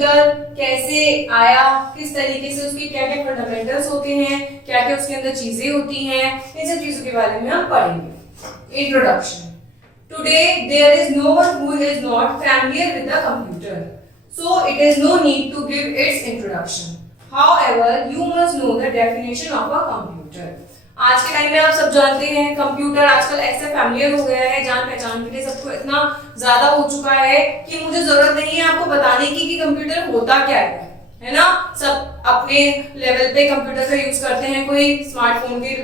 Computer कैसे आया, किस तरीके से उसके क्या क्या फंडामेंटल्स होते हैं, क्या क्या उसके अंदर चीजें होती हैं, इन सब चीजों के बारे में हम पढ़ेंगे। Introduction. Today there is no one who is not familiar with the computer, so it is no need to give its introduction. However, you must know the definition of a computer. आज के time में आप सब जानते हैं computer आजकल ऐसे familiar हो गया है, जान पहचान के लिए सबको इतना ज्यादा हो चुका है कि मुझे जरूरत नहीं है आपको बताने की कि कंप्यूटर होता क्या है ना। सब अपने लेवल पे कंप्यूटर का यूज करते हैं, कोई स्मार्टफोन की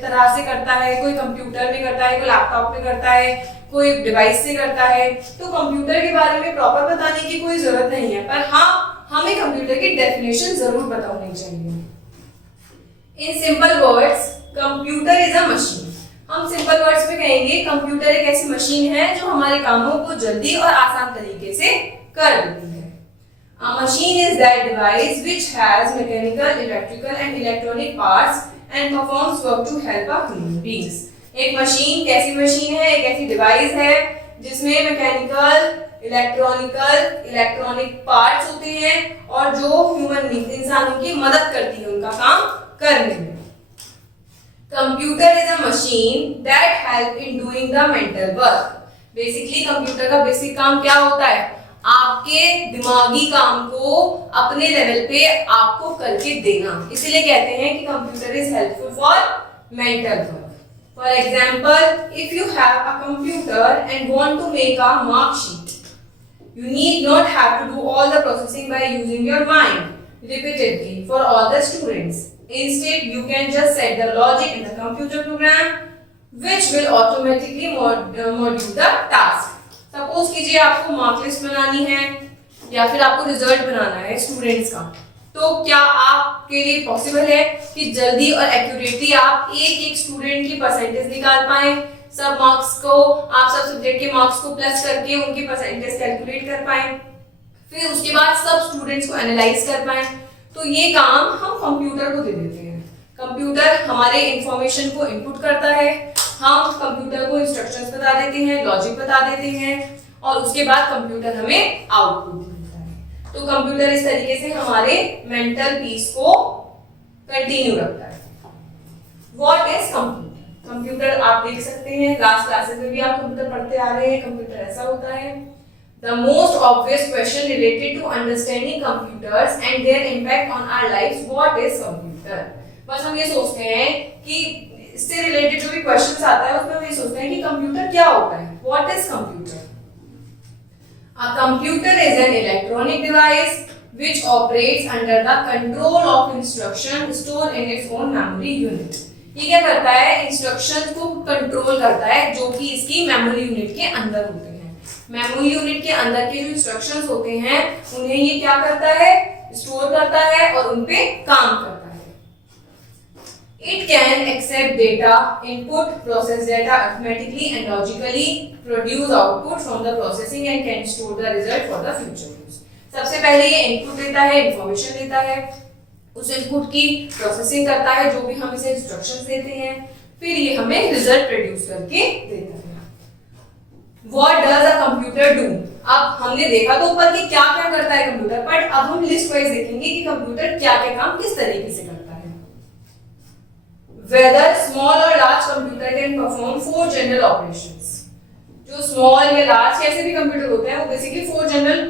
तरह से करता है, कोई कंप्यूटर में करता है, कोई लैपटॉप में करता है, कोई डिवाइस से करता है। तो कंप्यूटर के बारे में प्रॉपर बताने की कोई जरूरत नहीं है, पर हाँ हमें कंप्यूटर की डेफिनेशन जरूर पता होनी चाहिए। In simple words, computer is a machine. हम सिंपल वर्ड्स में कहेंगे कंप्यूटर एक ऐसी मशीन है जो हमारे कामों को जल्दी और आसान तरीके से कर देती है। A machine is that device which has mechanical, electrical and electronic parts and performs work to help a human beings. एक मशीन कैसी मशीन है? एक ऐसी डिवाइस है जिसमें मैकेनिकल, इलेक्ट्रॉनिक पार्ट्स होते हैं और जो ह्यूमन बींग इंसानों की मदद करती है उनका काम करने में। Computer is a machine that help in doing the mental work. Basically computer का बेसिक काम क्या होता है? आपके दिमागी काम को अपने लेवल पे आपको करके देना। इसीलिए कहते हैं कि computer is helpful for mental work. For example, if you have a computer and want to make a mark sheet, you need not have to do all the processing by using your mind repeatedly for all the students. Instead, you can just set the logic in the computer program which will automatically module the task. Suppose कीजिए आपको mark list बनानी है या फिर आपको result बनाना है students का, तो क्या आपके लिए पॉसिबल है कि जल्दी और एक्यूरेटली आप एक एक स्टूडेंट की परसेंटेज निकाल पाएं? सब मार्क्स को आप सब सब्जेक्ट के मार्क्स को प्लस करके उनकी परसेंटेज कैलकुलेट कर पाएं, फिर उसके बाद सब स्टूडेंट्स को एनालाइज कर पाएं? तो ये काम हम कंप्यूटर को दे देते हैं। कंप्यूटर हमारे इंफॉर्मेशन को इनपुट करता है, हम कंप्यूटर को इंस्ट्रक्शंस बता देते हैं, लॉजिक बता देते हैं और उसके बाद कंप्यूटर हमें आउटपुट देता है। तो कंप्यूटर इस तरीके से हमारे मेंटल पीस को कंटिन्यू रखता है। What is computer? कंप्यूटर आप देख सकते हैं क्लास क्लासेस में भी आप कंप्यूटर पढ़ते आ रहे हैं, कंप्यूटर ऐसा होता है। The most obvious question related to understanding computers and their impact on our lives, what is computer? बस हम ये सोचते हैं कि इससे रिलेटेड जो भी क्वेश्चंस आता है उसमें हम ये सोचते हैं कि कंप्यूटर क्या होता है? What is computer? A computer is an electronic device which operates under the control of instruction stored in its own memory unit. ये क्या करता है? इंस्ट्रक्शन को कंट्रोल करता है जो कि इसकी मेमोरी यूनिट के अंदर होते हैं। मेमोरी यूनिट के अंदर के जो इंस्ट्रक्शंस होते हैं उन्हें ये क्या करता है? स्टोर करता है और उन पे काम करता है। It can accept data, input, process data arithmetically and logically, produce output from the processing and can store the result for the future use. सबसे पहले ये इनपुट देता है, इंफॉर्मेशन देता है, उस इनपुट की प्रोसेसिंग करता है जो भी हम इसे इंस्ट्रक्शंस देते हैं, फिर ये हमें रिजल्ट प्रोड्यूस करके देता है। What does a computer do? अब हमने देखा तो ऊपर कि क्या क्या करता है कंप्यूटर, बट अब हम लिस्ट वाइज देखेंगे कि कंप्यूटर क्या क्या काम किस तरीके से करता है। Whether small or large computer can perform 4 general operations. जो स्मॉल या लार्ज कैसे भी कंप्यूटर होते हैं वो बेसिकली 4 जनरल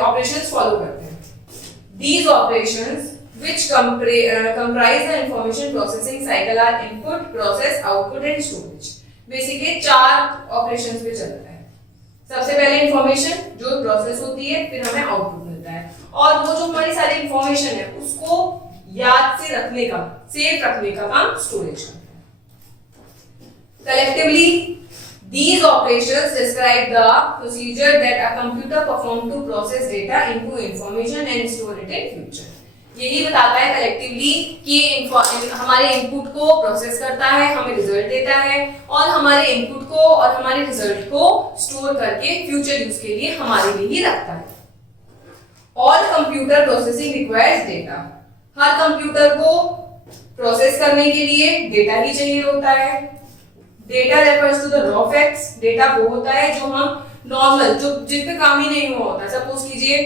ऑपरेशंस फॉलो करते हैं। These operations which comprise the information processing cycle are input, process, output and storage. Basically 4 operations पे चलता है। सबसे पहले इंफॉर्मेशन जो प्रोसेस होती है, फिर हमें आउटपुट मिलता है और वो जो हमारी सारी इंफॉर्मेशन है उसको याद से रखने का, सेव रखने का काम स्टोरेज करता है। Collectively, these operations describe the procedure that a computer performs to process data into information and store it in future. यही बताता है कलेक्टिवली कि हमारे इनपुट को प्रोसेस करता है, हमें रिजल्ट देता है और हमारे इनपुट को और हमारे रिजल्ट को स्टोर करके फ्यूचर यूज के लिए हमारे लिए ही रखता है। All computer processing requires data. हर कंप्यूटर को प्रोसेस करने के लिए डेटा ही चाहिए होता है। Data refers to the raw facts. Data वो होता है जो हम नॉर्मल जो जिन पे काम ही नहीं हुआ होता, सपोज कीजिए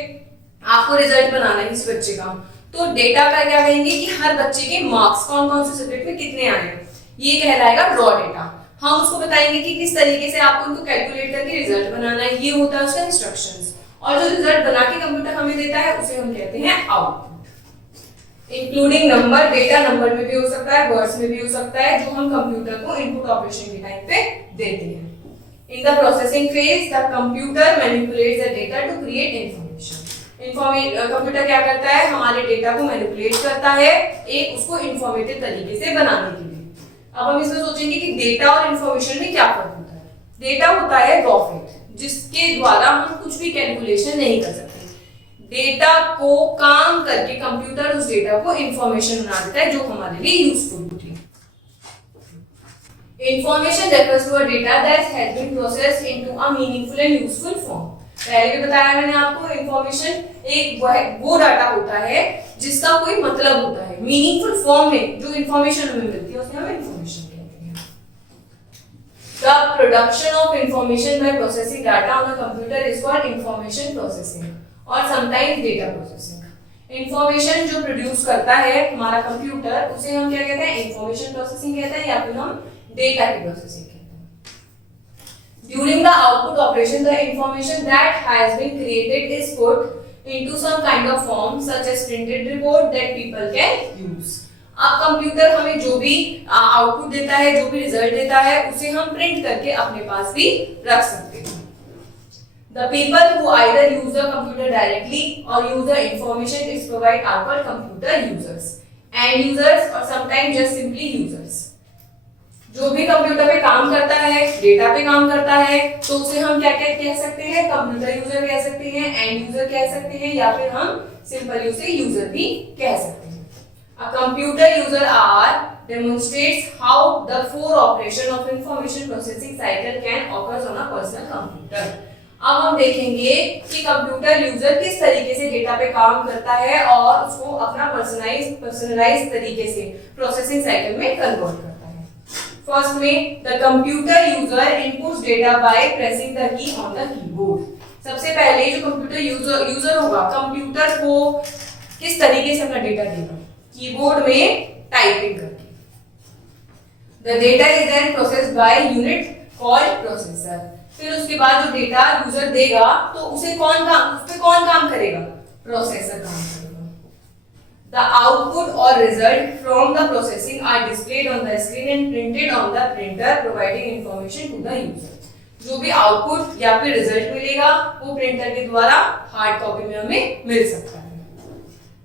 आपको रिजल्ट बनाना है किसी बच्चे का, तो डेटा का क्या कहेंगे कि हर बच्चे के मार्क्स कौन कौन से सब्जेक्ट में कितने आए हैं, ये कहलाएगा रॉ डेटा। हम उसको बताएंगे कि किस तरीके से आपको उनको कैलकुलेट करके रिजल्ट बनाना है, ये होता है उसका इंस्ट्रक्शंस। और जो रिजल्ट बना के कंप्यूटर हमें देता है उसे हम कहते हैं output. Including number, data number में भी हो सकता है, वर्ड्स में भी हो सकता है, जो हम कंप्यूटर को इनपुट ऑपरेशन के टाइम पे देते हैं। In the processing phase, the computer manipulates the data to create information. Computer क्या करता है, हमारे डेटा को मैनिपुलेट करता है एक उसको इंफॉर्मेटिव तरीके से बनाने के लिए। अब हम इसमें सोचेंगे कि डेटा और इंफॉर्मेशन में क्या फर्क होता है। डेटा होता है रॉ फैक्ट, जिसके द्वारा हम कुछ भी कैलकुलेशन नहीं कर सकते। डेटा को काम करके कंप्यूटर उस डेटा को इंफॉर्मेशन बना देता है जो हमारे लिए यूजफुल होती है। Information refers to a data that has been processed into a meaningful and useful form. पहले भी बताया मैंने आपको, इंफॉर्मेशन एक वो डाटा होता है जिसका कोई मतलब होता है, मीनिंगफुल फॉर्म में जो इंफॉर्मेशन हमें मिलती है उसे हम इंफॉर्मेशन कहते हैं। The production of information by processing data on a computer is called information processing और sometimes data processing। इंफॉर्मेशन जो प्रोड्यूस करता है हमारा कंप्यूटर उसे हम क्या कहते हैं, इंफॉर्मेशन प्रोसेसिंग कहते हैं, या फिर हम डेटा की प्रोसेसिंग कहते हैं। During the output operation, the information that has been created is put into some kind of form such as printed report that people can use. अब कंप्यूटर हमें जो भी आउटपुट देता है, जो भी रिजल्ट देता है, उसे हम प्रिंट करके अपने पास भी रख सकते हैं। The people who either use the computer directly or use the information it's provide are called computer users, end users or sometimes just simply users। जो भी कंप्यूटर पे काम करता है, डेटा पे काम करता है, तो उसे हम क्या क्या कह सकते हैं, कंप्यूटर यूजर कह सकते हैं, एंड यूजर कह सकते हैं, या फिर हम सिंपल उसे यूजर भी कह सकते हैं। A computer user R demonstrates how the four operation of information processing cycle can occur on a personal computer। अब हम देखेंगे कि कंप्यूटर यूजर किस तरीके से डेटा पे काम करता है और उसको अपना पर्सनलाइज तरीके से प्रोसेसिंग साइकिल में कन्वर्ट करता है। फर्स्ट में the computer user inputs data by pressing the key on the keyboard. सबसे पहले जो कंप्यूटर यूजर होगा, कंप्यूटर को किस तरीके से अपना डेटा देगा, कीबोर्ड में टाइपिंग करके। The data is then processed by unit called processor. फिर उसके बाद जो डेटा यूजर देगा तो उस पे कौन काम करेगा, प्रोसेसर काम करेगा। द आउटपुट और result from the processing are displayed on the screen and printed on the printer providing information to the user. जो भी आउटपुट या फिर रिजल्ट मिलेगा वो प्रिंटर के द्वारा हार्ड कॉपी में हमें मिल सकता है।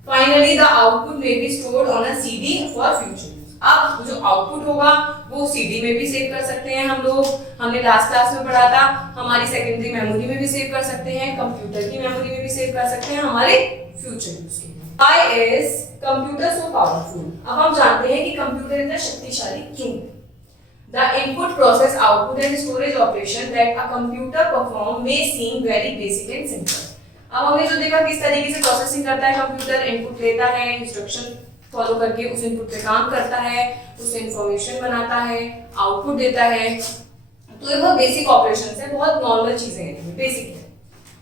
Finally the output may be stored on a CD for future. अब जो आउटपुट होगा वो सीडी में भी सेव कर सकते हैं हम लोग, हमने लास्ट क्लास में पढ़ा था, हमारी सेकेंडरी मेमोरी में भी सेव कर सकते हैं, कंप्यूटर की मेमोरी में भी सेव कर सकते हैं हमारे फ्यूचर यूज के लिए। Why is computer so powerful? अब हम जानते हैं कि कंप्यूटर इतना शक्तिशाली क्यों। The input, process, output and storage operation that a computer perform may seem very basic and simple। अब हमने जो देखा किस तरीके से प्रोसेसिंग करता है कंप्यूटर, इनपुट लेता है, इंस्ट्रक्शन फॉलो करके उस इनपुट पे काम करता है, उससे इंफॉर्मेशन बनाता है, आउटपुट देता है। तो ये बहुत बेसिक ऑपरेशंस है, बहुत नॉर्मल चीजें हैं, बेसिक है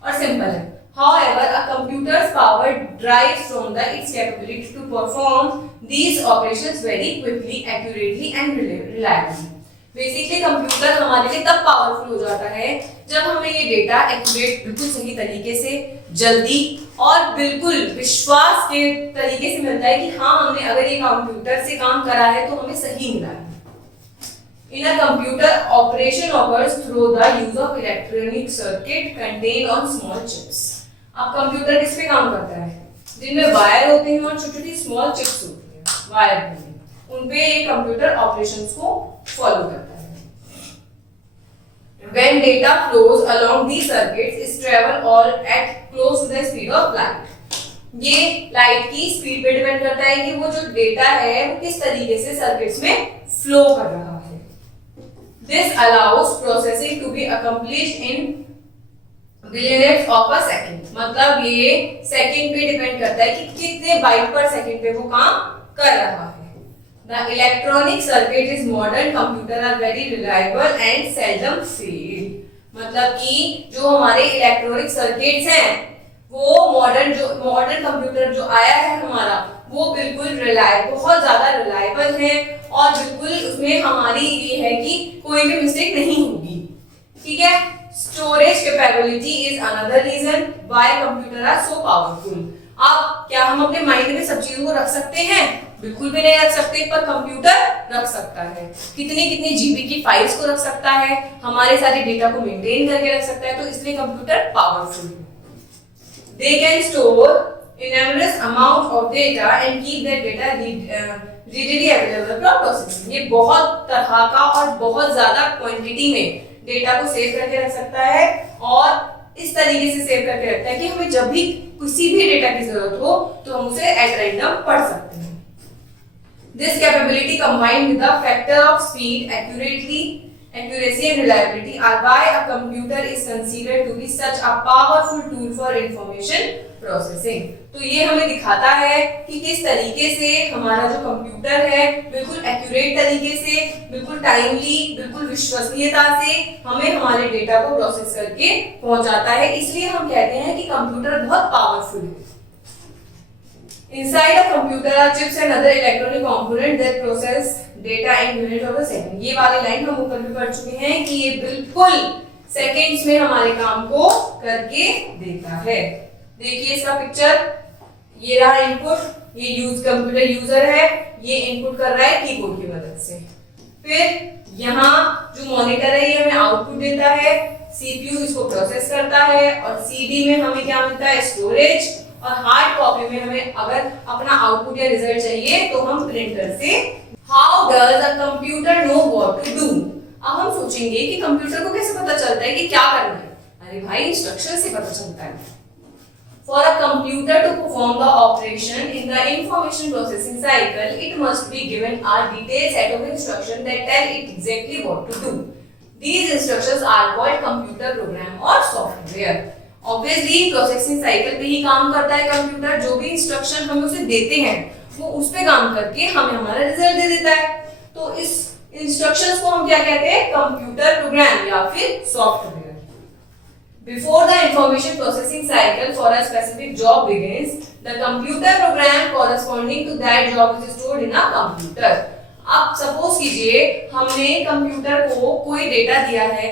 और सिंपल है। However, a computer's power derives from its capability to perform these operations very quickly, accurately and reliably। Basically computer हमारे लिए तब पावरफुल हो जाता है जब हमें ये डेटा एक्यूरेट, बिल्कुल सही तरीके से, जल्दी और बिल्कुल विश्वास के तरीके से मिलता है कि हाँ हमने अगर ये कंप्यूटर से काम करा है तो हमें सही मिला है। In a computer, operation occurs through the use of electronic circuit contained on small chips। अब कंप्यूटर किस पे काम करता है, जिनमें वायर होते हैं और छोटी-छोटी स्मॉल चिप्स होती हैं, वायर होते हैं, उन पे ये कंप्यूटर ऑपरेशंस को फॉलो करता है। When data flows along these circuits, it travel all at close to the speed of light। ये लाइट की स्पीड पे डिपेंड करता है कि वो जो डेटा है वो किस तरीके से सर्किट्स में फ्लो कर रहा है। This allows processing to be accomplished in billionths of a second। मतलब ये सेकंड पे डिपेंड करता है कि कितने बाइट पर सेकंड पे वो काम कर रहा है। The electronic circuit is modern computer are very reliable and seldom fail। मतलब कि जो हमारे इलेक्ट्रॉनिक सर्किट्स हैं वो मॉडर्न कंप्यूटर जो आया है हमारा वो बिल्कुल बहुत ज्यादा रिलायबल है और बिल्कुल उसमें हमारी ये है कि कोई भी मिस्टेक नहीं होगी। ठीक है, storage capability is another reason why computer are so powerful. अब क्या हम अपने माइंड में सब चीजों को रख सकते हैं? बिल्कुल भी नहीं रख सकते, पर कंप्यूटर रख सकता है। कितनी कितनी जीबी की फाइल्स को रख सकता है, हमारे सारे डेटा को मेंटेन करके रख सकता है, तो इसलिए कंप्यूटर पावरफुल है। They can store enormous amount of data and keep that data readily available for processing। ये बहुत तरह का और बहुत ज्यादा क्वांटिटी में डेटा को सेव करके रख सकता है और इस तरीके से सेव करके रखता है कि हमें जब भी किसी भी डेटा की जरूरत हो तो हम उसे एट रैंडम पढ़ सकते हैं। This capability combined with the factor of speed, accuracy and reliability are why a computer is considered to be such a powerful tool for information processing। तो ये हमें दिखाता है कि किस तरीके से हमारा जो कंप्यूटर है बिल्कुल एक्यूरेट तरीके से, बिल्कुल टाइमली, बिल्कुल विश्वसनीयता से हमें हमारे डेटा को प्रोसेस करके पहुंचाता है। इसलिए हम कहते हैं कि कंप्यूटर बहुत पावरफुल है। Inside a computer are chips and other electronic components that process data in unit of a second। ये वाली लाइन हम ऊपर भी पढ़ चुके हैं कि ये बिल्कुल सेकंड्स में हमारे काम को करके देता है। देखिए इसका पिक्चर, ये रहा इनपुट, ये कंप्यूटर यूजर है, ये इनपुट कर रहा है कीबोर्ड की मदद से। फिर यहाँ जो मॉनिटर है ये हमें आउटपुट देता है, सीपीयू इसको प्रोसेस करता है और सीडी में हमें क्या मिलता है? स्टोरेज। और हार्ड कॉपी में हमें अगर अपना आउटपुट या रिजल्ट चाहिए तो हम प्रिंटर से। How does a computer know what to do? अब हम सोचेंगे कि कंप्यूटर को कैसे पता चलता है कि क्या करना है? अरे भाई, इंस्ट्रक्शन से पता चलता है। For a computer to perform the operation in the information processing cycle it must be given a detailed set of instruction that tell it exactly what to do. These instructions are called computer program और software. Obviously processing cycle पे ही काम करता है computer. जो भी instruction हम उसे देते हैं वो उस पे काम करके हमें हमारा रिजल्ट दे देता है। तो इस इंस्ट्रक्शंस को हम क्या कहते हैं? कंप्यूटर प्रोग्राम या फिर software. Before the information processing cycle for a specific job begins, the computer program corresponding to that job is stored in a computer। अब सपोज कीजिए हमने कंप्यूटर को कोई डेटा दिया है,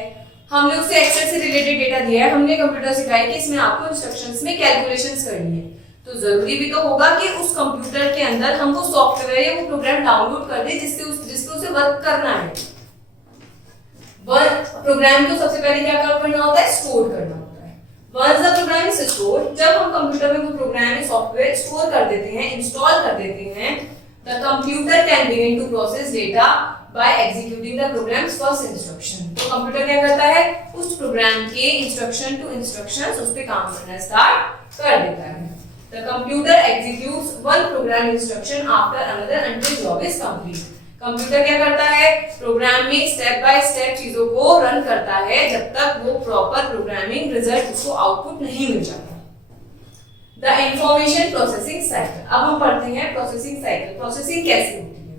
हमने उसे एक्सेल से रिलेटेड डेटा दिया है, हमने कंप्यूटर सिखाया कि इसमें आपको इंस्ट्रक्शंस में कैलकुलेशंस करनी है, तो जरूरी भी तो होगा कि उस कंप्यूटर के अंदर हम वो सॉफ्टवेयर या वो प्रोग्राम डाउनलोड कर दें जिससे उसे वर्क करना है। प्रोग्राम को सबसे पहले क्या करना होता है? स्टोर करना होता है। Once the program is stored, जब हम कंप्यूटर में वो प्रोग्राम या सॉफ्टवेयर स्टोर कर देते हैं, इंस्टॉल कर देते हैं, the computer can begin to process data by executing the program's first instruction। तो कंप्यूटर क्या करता है? उस प्रोग्राम के इंस्ट्रक्शन टू इंस्ट्रक्शंस उस पे काम करना स्टार्ट कर देता है। The computer executes one program instruction after another until job is complete। Computer क्या करता है? प्रोग्राम में स्टेप बाय स्टेप चीजों को रन करता है जब तक वो प्रॉपर प्रोग्रामिंग रिजल्ट उसको आउटपुट नहीं मिल जाता। The information processing cycle. अब हम पढ़ते हैं प्रोसेसिंग साइकिल। प्रोसेसिंग कैसे होती है?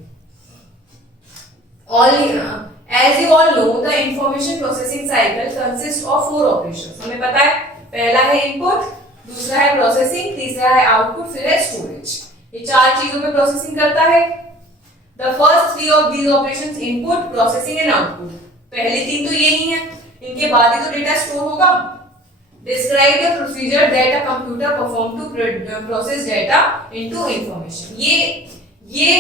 As you all know, the information processing cycle consists of 4 operations। हमें पता है, पहला है इनपुट, दूसरा है प्रोसेसिंग, तीसरा है आउटपुट, फिर है स्टोरेज। ये 4 चीजों में प्रोसेसिंग करता है। The first 3 of these operations, input, processing and output। पहली 3 तो यही है, इनके बाद ही तो डेटा स्टोर होगा। Describe the procedure that a computer perform to process data into information। ये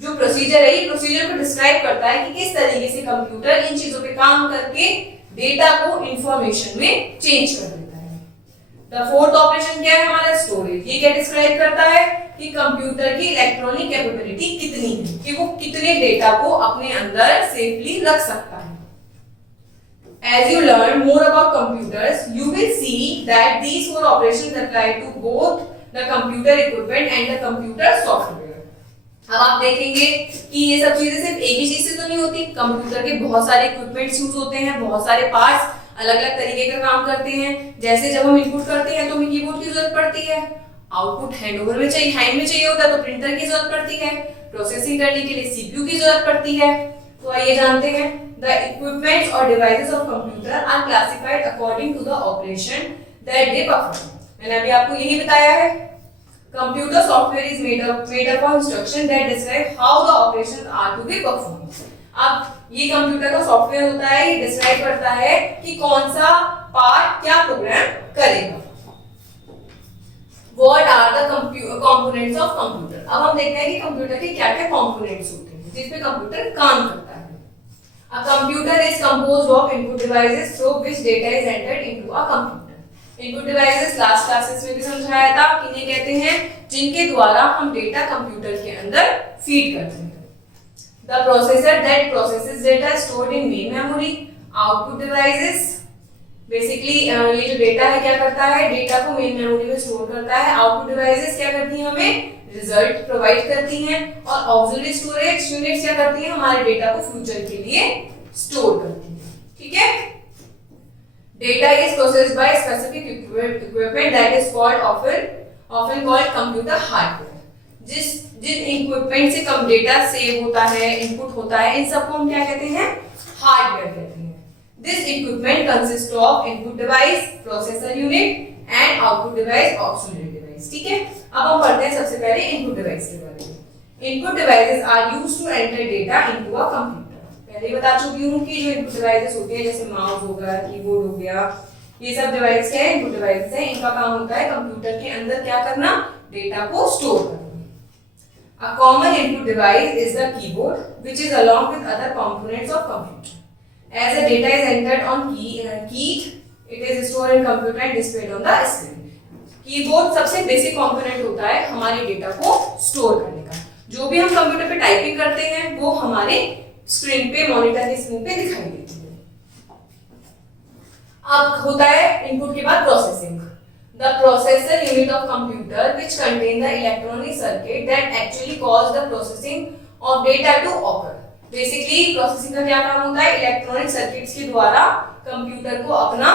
जो प्रोसीजर है, ये प्रोसीजर को डिस्क्राइब करता है कि किस तरीके से कंप्यूटर इन चीजों पे काम करके डेटा को इंफॉर्मेशन में चेंज कर देता है। द फोर्थ ऑपरेशन क्या है हमारा? स्टोरेज। ये क्या डिस्क्राइब करता है कि कंप्यूटर की इलेक्ट्रॉनिक कैपेबिलिटी कितनी है, कि वो कितने डेटा को अपने अंदर सेफली रख सकता है। As you learn more about computers, you will see that these 4 operations apply to both the computer equipment and the computer software। अब आप देखेंगे कि ये सब चीजें सिर्फ एक ही चीज से तो नहीं होती। कंप्यूटर के बहुत सारे इक्विपमेंट्स यूज होते हैं, बहुत सारे पार्ट्स अलग अलग तरीके का काम करते हैं। जैसे जब हम इनपुट करते हैं तो हमें कीबोर्ड की जरूरत पड़ती है, आउटपुट हैंड में चाहिए होता है तो प्रिंटर की जरूरत पड़ती है, प्रोसेसिंग करने के लिए सीपीयू की जरूरत पड़ती है। तो आइए जानते हैं। the equipments or devices of computer are classified according to the operation that they perform. मैंने अभी आपको यही बताया है, computer software is made up of instruction that describe how the operations are to be performed. अब ये computer का software होता है, ये डिस्क्राइब करता है कि कौन सा पार्ट क्या प्रोग्राम करेगा. What are the components of computer? अब हम देखते हैं कि कंप्यूटर के क्या क्या कंपोनेंट्स होते हैं जिसपे कंप्यूटर काम करता है. A computer is composed of input devices through which data is entered into a computer. Input devices last classes में भी समझाया था, किन्हें कहते हैं, जिनके द्वारा हम डेटा कंप्यूटर के अंदर फीड करते हैं. The processor that processes data stored in main memory. Output devices basically ये जो डेटा है क्या करता है, डेटा को मेन मेमोरी में स्टोर करता है. आउटपुट डिवाइसेस क्या करती हैं, हमें रिजल्ट प्रोवाइड करती हैं. और ऑक्सिलरी स्टोरेज यूनिट्स क्या करती हैं, हमारे डेटा को फ्यूचर के लिए स्टोर करती हैं. ठीक है. Data is processed by specific equipment that is called often called computer hardware. जिन इक्विपमेंट से कम डेटा सेव होता है, इनपुट होता है, इन सबको हम क्या कहते हैं, हार्डवेयर कहते हैं. This equipment consists of input device, processor unit and output device, auxiliary device. ठीक है. अब हम पढ़ते हैं सबसे पहले input device के बारे में. Input devices are used to enter data into a computer. पहले ही बता चुकी हूँ कि जो input devices होते हैं जैसे माउस हो गया, कीबोर्ड हो गया, ये सब डिवाइस क्या है, input devices है. इनका काम होता है कंप्यूटर के अंदर क्या करना, डेटा को स्टोर करना. A common input device is the keyboard, which is along with other components of computer. As the data is entered on keyed, it is stored in computer and displayed on the screen. Keyboard सबसे basic component होता है हमारे data को store करने का. जो भी हम कंप्यूटर पे टाइपिंग करते हैं वो हमारे स्क्रीन पे, मॉनिटर की स्क्रीन पे दिखाई देती है. अब होता है इनपुट के बाद processing. The processor unit of computer which contain the electronic circuit that actually cause the processing of data to occur. Basically processing का क्या काम होता है, इलेक्ट्रॉनिक सर्किट्स के द्वारा कंप्यूटर को अपना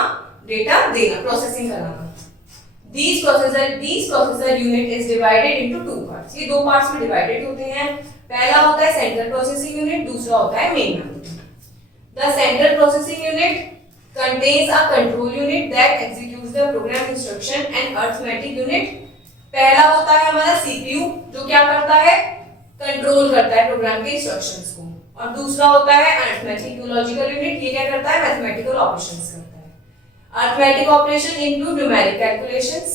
डेटा देना, प्रोसेसिंग कराना. These processor unit is divided into two parts. ये दो पार्ट्स में डिवाइडेड होते हैं. पहला होता है सेंट्रल प्रोसेसिंग यूनिट, दूसरा होता है main memory. The central processing unit contains a control unit that executes the program instruction and arithmetic unit. पहला होता है हमारा सीपीयू जो क्या करता है, कंट्रोल करता है प्रोग्राम के इंस्ट्रक्शंस को. और दूसरा होता है अरिथमेटिक लॉजिकल यूनिट, ये क्या करता है, मैथमेटिकल ऑपरेशंस करता है. Arithmetic operation include numeric calculations.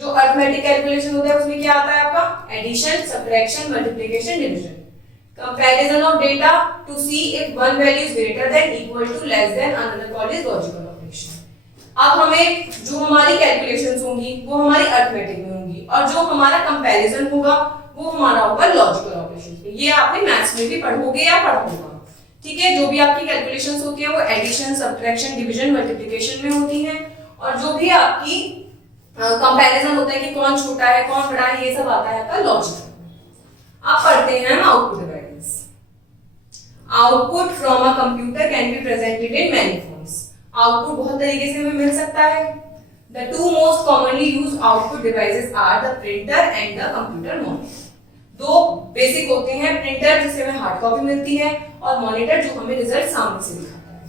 जो अरिथमेटिक कैलकुलेशन होता है उसमें क्या आता है आपका, addition, subtraction, multiplication, division. Comparison of data to see if one value is greater than equal to less than another called is logical operation. अब हमें जो हमारी कैलकुलेशंस होंगी वो हमारी अरिथमेटिक में होंगी और जो हमारा कंपैरिजन होगा वो हमारा होगा लॉजिकल ऑपरेशन पे. ये आपने मैथ्स में भी पढ़ोगे या पढ़ा होगा. ठीक है. जो भी आपकी कैलकुलेशंस होती है वो एडिशन, सब्ट्रैक्शन, डिवीजन, मल्टीप्लिकेशन में होती हैं. और जो भी आपकी कंपैरिजन होता है कि कौन छोटा है कौन बड़ा है, ये सब आता है आपका लॉजिकल. अब पढ़ते हैं हम output devices. Output from a computer can be presented in many forms. Output बहुत तरीके से हमें मिल सकता है. The two most commonly used output devices are the printer and the computer monitor. दो बेसिक होते हैं, प्रिंटर जिससे हमें हार्ड कॉपी मिलती है और मॉनिटर जो हमें रिजल्ट सामने से दिखाता है.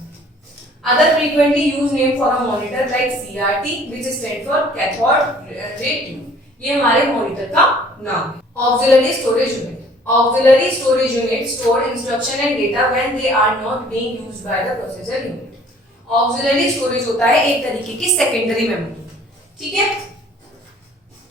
Other frequently used name for a monitor like CRT, which stands for cathode ray tube. ये हमारे मॉनिटर का नाम है. Auxiliary storage unit. Auxiliary storage unit store instruction and data when they are not being used by the processor unit. Auxiliary storage होता है एक तरीके की सेकेंडरी मेमोरी. ठीक है.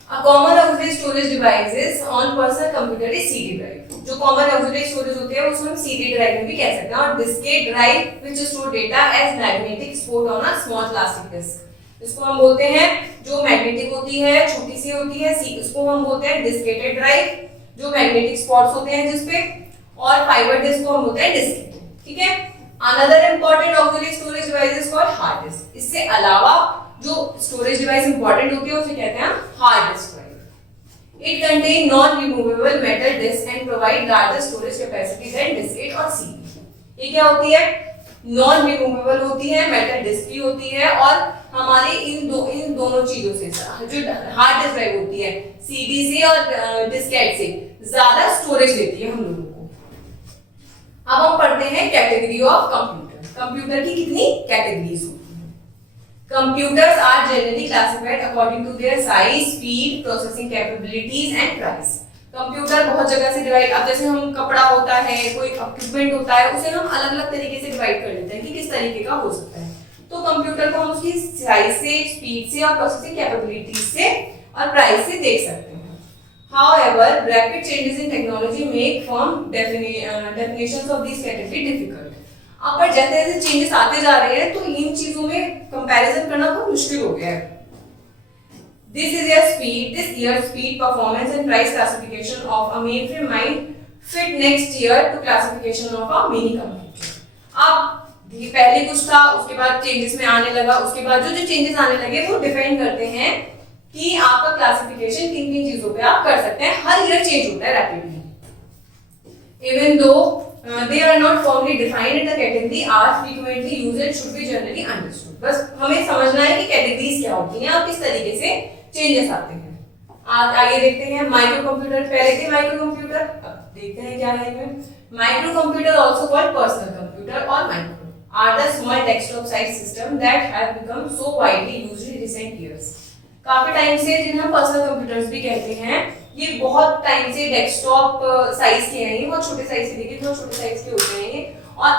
A common auxiliary storage devices on personal computer is CD drive. जो common auxiliary storage होते हैं उसको हम CD drive में भी कह सकते हैं. और diskette drive which store data as magnetic spot on a small plastic disk. इसको हम बोलते हैं जो मैग्नेटिक होती है, छोटी सी होती है, उसको हम बोलते हैं डिस्केटेड ड्राइव, जो मैग्नेटिक स्पॉट्स होते हैं जिसपे, और फाइबर डिस्क को हम बोलते हैं डिस्केट. ठीक है. Another important auxiliary storage device is called hard disk. इससे अलावा जो स्टोरेज डिवाइस इंपॉर्टेंट होती है उसे कहते हैं hard disk drive. It contain non-removable metal disk and provide larger storage capacity than diskette और CD. ये क्या होती है? नॉन रिमूवेबल होती है, मेटल डिस्क भी होती है और हमारे इन दोनों चीजों से जो हार्ड डिस्क ड्राइव होती है सीडी से और डिस्केट से ज्यादा स्टोरेज देती है हम लोगों को. अब हम पढ़ते हैं कैटेगरी ऑफ कंप्यूटर। कंप्यूटर की कितनी कैटेगरीज होती हैं? Computers are generally classified according to their size, speed, processing capabilities and price. Computer बहुत जगह से डिवाइड, अब जैसे हम कपड़ा होता है, कोई इक्विपमेंट होता है, उसे हम अलग अलग तरीके से डिवाइड कर लेते हैं कि किस तरीके का हो सकता है। तो कंप्यूटर को हम उसकी साइज से, स्पीड से और प्रोसेसिंग कैपेबिलिटीज से और प्राइस से देख सकते हैं। However, rapid changes in technology make firm definitions of these category difficult. अब पर जैसे जैसे चेंजेस आते जा रहे हैं तो इन चीजों में कंपैरिजन करना बहुत मुश्किल हो गया है। This year's speed, performance and price classification of a mainframe might fit next year to classification of a mini computer. अब ये पहले कुछ था, उसके बाद चेंजेस में आने लगा, उसके बाद जो जो चेंजेस आने लगे वो डिपेंड करते हैं कि आपका क्लासिफिकेशन किन किन चीजों पे आप कर सकते हैं। हर ईयर चेंज होता है rapidly. Even though they are not formally defined in the category are frequently used and should be generally understood. बस हमें समझना है कि कैटेगरीज क्या होती हैं और किस तरीके से चेंजेस आते हैं। आज आगे देखते हैं माइक्रो कंप्यूटर। पहले थे माइक्रो कंप्यूटर, अब देखते हैं क्या है इनमें। Micro computer also called personal computer और micro are the small desktop size system that have become so widely used in recent years. काफी टाइम से जिन्हें हम पर्सनल कंप्यूटर्स भी कहते हैं, ये बहुत टाइम से डेस्कटॉप साइज के हैं, ये बहुत छोटे साइज के, देखिए बहुत छोटे साइज के होते हैं ये, और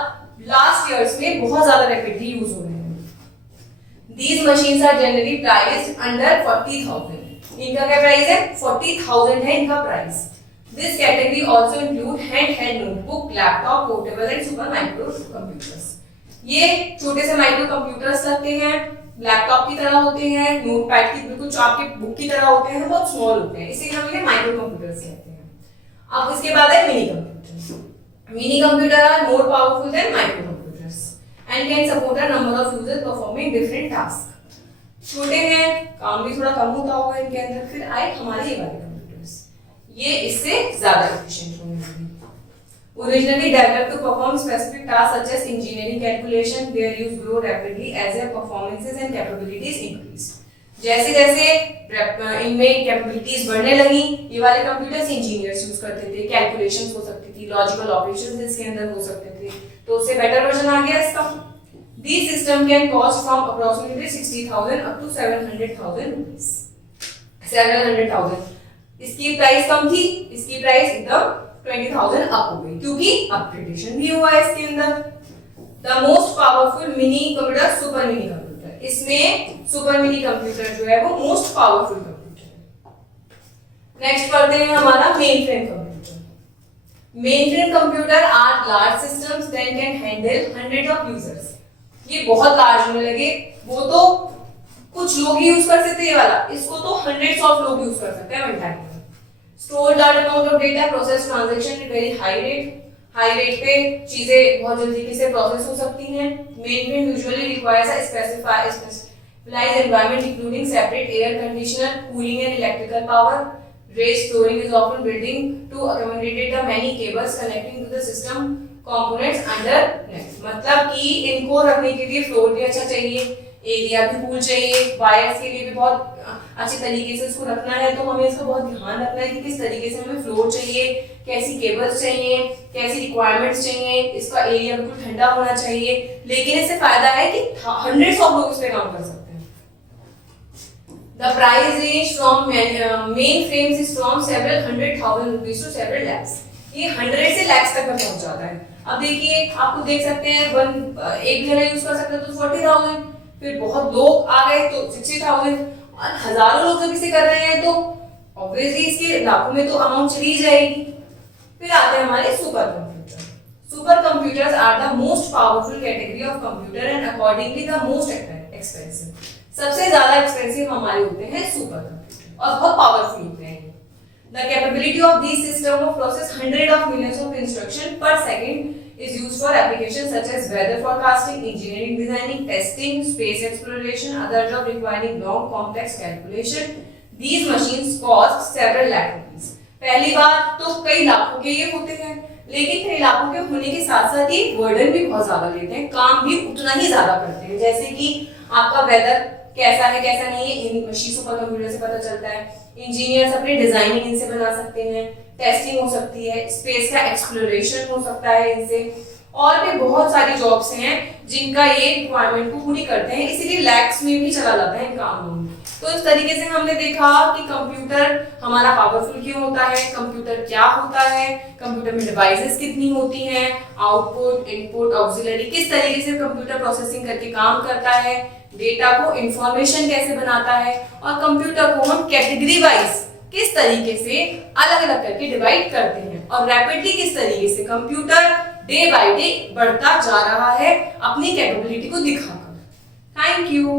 लास्ट ईयर्स में बहुत ज्यादा रैपिडली यूज हो रहे हैं। These machines are generally priced under 40,000. इनका क्या प्राइस है? 40,000 है इनका price. This category also include handheld notebook, laptop, portable and super micro computers. ये छोटे से माइक्रो कंप्यूटर्स लगते हैं, लैपटॉप की तरह होते हैं, नोटपैड की बिल्कुल आपके बुक की तरह होते हैं, बहुत स्मॉल होते हैं, इसीलिए हम इन्हें माइक्रो कंप्यूटर्स कहते हैं। अब इसके बाद है mini computer. Mini computer are more powerful than micro computers and can support a number of users performing different task. छोटे हैं, काम भी थोड़ा कम होता होगा इनके अंदर। फिर आए हमारे ये वाले कंप्यूटर्स, ये इससे ज्यादा एफिशिएंट होने लगे। Originally developed to perform specific tasks such as engineering calculation, their use grow rapidly as their performances and capabilities increase. जैसे जैसे इनमें कैपेबिलिटीज बढ़ने लगी, ये वाले कंप्यूटर्स इंजीनियर्स यूज करते थे, कैलकुलेशंस हो सकती थी, लॉजिकल ऑपरेशंस इसके अंदर हो सकते थे, तो उससे बेटर वर्जन आ गया इसका। These system can cost from approximately 60,000 up to 700,000 rupees. 700,000 इसकी प्राइस कम थी, इसकी प्राइस एकदम 20,000 अप हो गई क्योंकि अपग्रेडेशन भी हुआ है इसके अंदर। The most powerful mini computer super mini computer, इसमें सुपर मिनी कंप्यूटर जो है वो मोस्ट पावरफुल कंप्यूटर है। नेक्स्ट पढ़ते हैं हमारा main frame computer. Main frame computer are large systems that can handle hundred of users. ये बहुत लार्ज होने लगे, वो तो कुछ लोग ही यूज कर सकते हैं, ये वाला इसको तो हंड्रेड्स ऑफ लोग यूज कर सकते हैं one time. Store large amount of data, process transaction at very high rate. High rate पे चीजें बहुत जल्दी से प्रोसेस हो सकती हैं। Mainframe usually requires a specialized environment including separate air conditioner, cooling and electrical power. RAID storing is often building to accommodate the many cables connecting to the system components underneath. मतलब कि इनको रखने के लिए floor भी अच्छा चाहिए, area भी कूल चाहिए, वायर्स के लिए भी बहुत अच्छे तरीके से इसको रखना है, तो हमें इसका बहुत ध्यान रखना है कि किस तरीके से हमें फ्लोर चाहिए, कैसी केबल्स चाहिए, कैसी रिक्वायरमेंट्स चाहिए, इसका एरिया बिल्कुल ठंडा होना चाहिए। लेकिन इससे फायदा है कि हंड्रेड्स ऑफ लोग इस पे काम कर सकते हैं। The price range from mainframes is from several 100,000 rupees to several lakhs. ये 100 से lakhs तक में पहुंच जाता है। अब देखिए, आपको देख सकते हैं एक जना यूज कर सकता है तो 40,000, फिर बहुत लोग आ गए तो 60,000, और हजारों लोग जब इसे कर रहे हैं तो ऑब्वियसली इसके लाखों में तो अमाउंट चली जाएगी। फिर आते हैं हमारे super computer. Super computers are the most powerful category of computer and accordingly the most expensive. सबसे ज्यादा एक्सपेंसिव हमारे होते हैं सुपर कंप्यूटर और बहुत पावरफुल होते हैं। The capability of these systems to process hundreds of millions of instructions per second is used for applications such as weather forecasting, engineering designing, testing, space exploration, other jobs requiring long complex calculation. These machines cost several lakh rupees. पहली बात तो कई लाखों के ये होते हैं, लेकिन कई लाखों के होने के साथ साथ ये बर्डन भी बहुत ज्यादा लेते हैं, काम भी उतना ही ज्यादा करते हैं। जैसे कि आपका वेदर कैसा है कैसा नहीं है इन मशीन सुपर कंप्यूटर से पता चलता है। इंजीनियर्स अपनी डिजाइनिंग इनसे बना सकते हैं, टेस्टिंग हो सकती है, स्पेस का एक्सप्लोरेशन हो सकता है इनसे, और भी बहुत सारी जॉब्स हैं जिनका ये रिक्वायरमेंट को पूरी करते हैं, इसीलिए लैक्स में भी चला जाता है इन कामों में। तो इस तरीके से हमने देखा कि कंप्यूटर हमारा पावरफुल क्यों होता है, कंप्यूटर क्या होता है, कंप्यूटर में डिवाइसेस कितनी होती हैं, आउटपुट, इनपुट, ऑक्सिलरी, किस तरीके से कंप्यूटर प्रोसेसिंग करके काम करता है, डेटा को इंफॉर्मेशन कैसे बनाता है, और कंप्यूटर को हम कैटेगरी वाइज किस तरीके से अलग अलग करके डिवाइड करते हैं, और रैपिडली किस तरीके से कंप्यूटर डे बाय डे बढ़ता जा रहा है अपनी कैपेबिलिटी को दिखाकर। Thank you.